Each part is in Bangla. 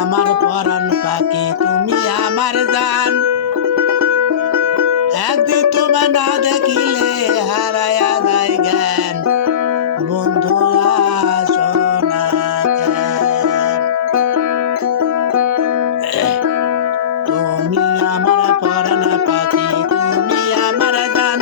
আমার পরাণ পাখি তুমি আমার জান, একদিন তোমায় না দেখিলে হারায়া যায় জ্ঞান, বন্ধু আসো না কেন? তুমি আমার পরাণ পাখি তুমি আমার জান,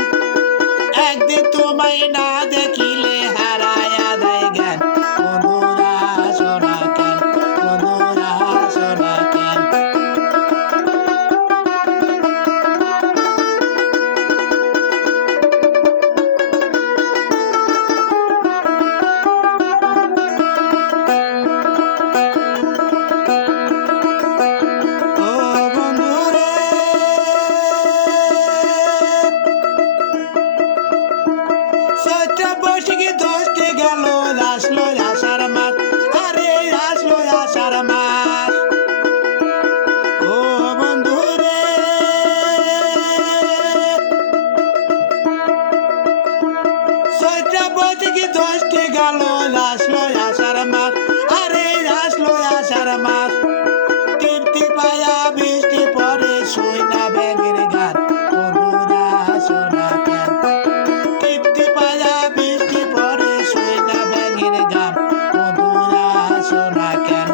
একদিন তোমায় না দেখিলে হারায়া যায় জ্ঞান, বন্ধুরা আসো না কেন? বন্ধুরা আসো না কেন? ও বন্ধুরে, চৈত্র বৈশাখী দশটি গেল, আসলো আষাঢ় মাস, আরে আসলো আষাঢ় মাস। ও বন্ধুরে, চৈত্র বৈশাখী দশটি গেল, আসলো আষাঢ় মাস, আরে আসলো আষাঢ় মাস। তৃপ্তি পায়া বৃষ্টি পরে শুই না ব্যাঙের গান, বন্ধুরা আসো না কেন? তৃপ্তি পায়া বৃষ্টি পরে শুই না ব্যাঙের গান, বন্ধুরা আসো না কেন?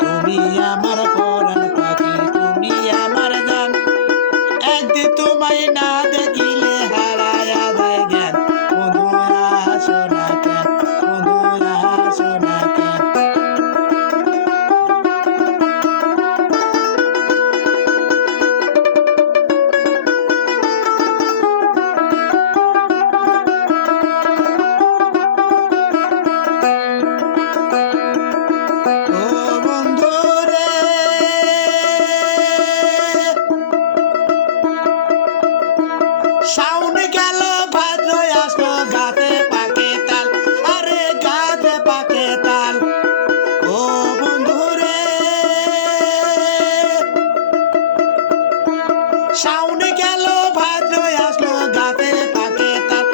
তুমি আমার পরাণ পাখি তুমি আমার জান, একদিন তোমায় না দেখিলে হারায়া যায় জ্ঞান, বন্ধুরা আসো না কেন? বন্ধুরা আসো না কেন? ও বন্ধুরে, শাওন গেল ভাদ্র আসলো, গাছে পাকে তাল, আরে গাছে পাকে তাল। ও বন্ধুরে, শাওন গেল ভাদ্র আসলো, গাছে পাকে তাল,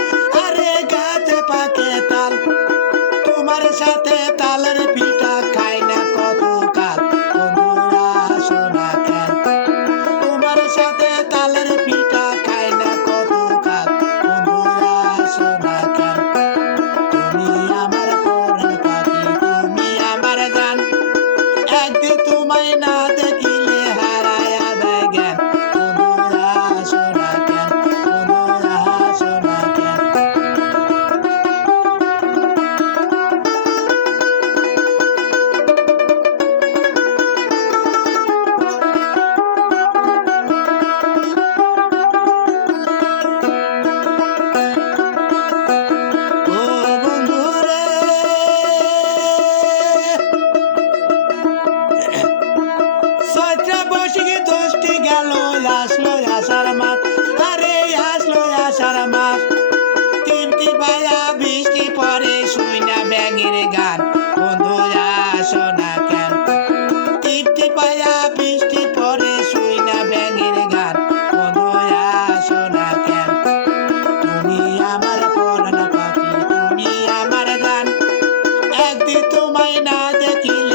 আরে গাছে পাকে তাল। তোমার সাথে তালের পিঠা খাই না কত কাল, বন্ধুরা আসো না কেন? তোমার সাথে তালের পিঠা খাই না কত কাল, বন্ধুরা আসো না কেন? তুমি আমার পরাণ পাখি তুমি আমার জান, একদিন তোমায় না দেখিলে হারায়া যায় জ্ঞান, বন্ধুরা আসো না কেন? বন্ধুরা আসো না কেন? ও বন্ধুরে, চৈত্র বৈশাখী দশটি গেল, আসলো আষাঢ় মাস, আরে আসলো আষাঢ় মাস। তৃপ্তি পায়া বৃষ্টি পরে শুই না ব্যাঙের গান, বন্ধুরা আসো না কেন? তৃপ্তি পায়া বৃষ্টি পরে শুই না ব্যাঙের গান, বন্ধুরা আসো না কেন? তুমি আমার পরাণ পাখি তুমি আমার জান, একদিন তোমায় না দেখিলে